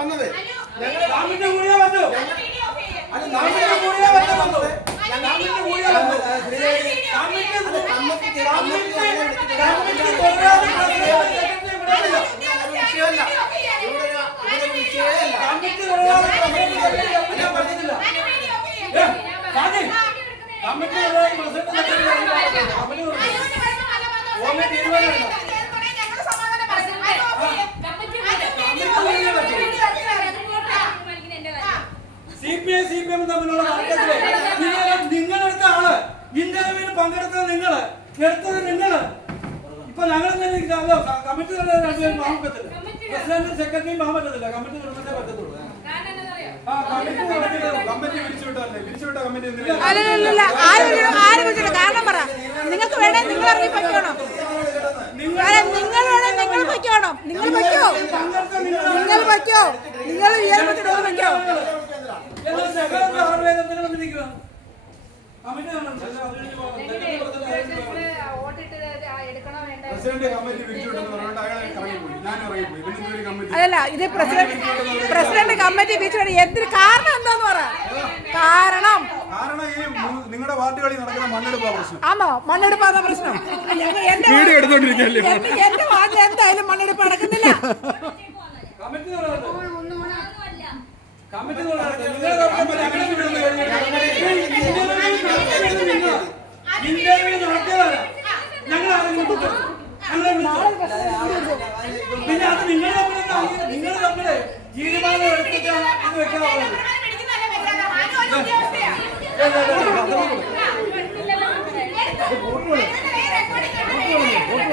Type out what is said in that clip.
വന്നത്. നാമിന്റെ കൂടിയേ വന്നു. അത് നാമിന്റെ കൂടിയേ വന്നു. നാമിന്റെ കൂടിയേ വന്നു. CPM തമ്മിലുള്ള തർക്കത്തില് നിങ്ങളെടുത്ത ആള് ഇന്റർവ്യൂവിൽ പങ്കെടുത്തത് നിങ്ങള് എടുത്തത് നിങ്ങള്. ഇപ്പൊ ഞങ്ങൾ കമ്മിറ്റി പറ്റത്തില്ല. പ്രസിഡന്റും സെക്രട്ടറിയും പോകാൻ പറ്റത്തില്ല. കമ്മിറ്റി നിർമ്മിച്ചേ പറ്റത്തുള്ളൂ. കാരണം പറ. നിങ്ങൾക്ക് വേണേ നിങ്ങൾ ഇറങ്ങി പറ്റണം. നിങ്ങൾ വേണേ നിങ്ങൾ പറ്റണം. നിങ്ങൾ പറ്റോ? നിങ്ങൾ പറ്റോ? നിങ്ങൾ ഉയർന്നിട്ട് പറ്റോ? അതല്ല, ഇത് പ്രസിഡന്റ് കമ്മിറ്റി പിരിച്ചുവിടും. എന്തിന് കാരണം എന്താന്ന് പറ. കാരണം നിങ്ങളുടെ വാർഡുകളിൽ നടക്കുന്ന മണ്ണെടുപ്പാ പ്രശ്നം. ആണോ? മണ്ണെടുപ്പാന്ന പ്രശ്നം. എന്റെ വാർഡിൽ എന്തായാലും മണ്ണെടുപ്പ് നടക്കുന്നില്ല. പിന്നെ അത് നിങ്ങൾ തമ്മില് തീരുമാനം എടുത്തിട്ടാണ് വെക്കാൻ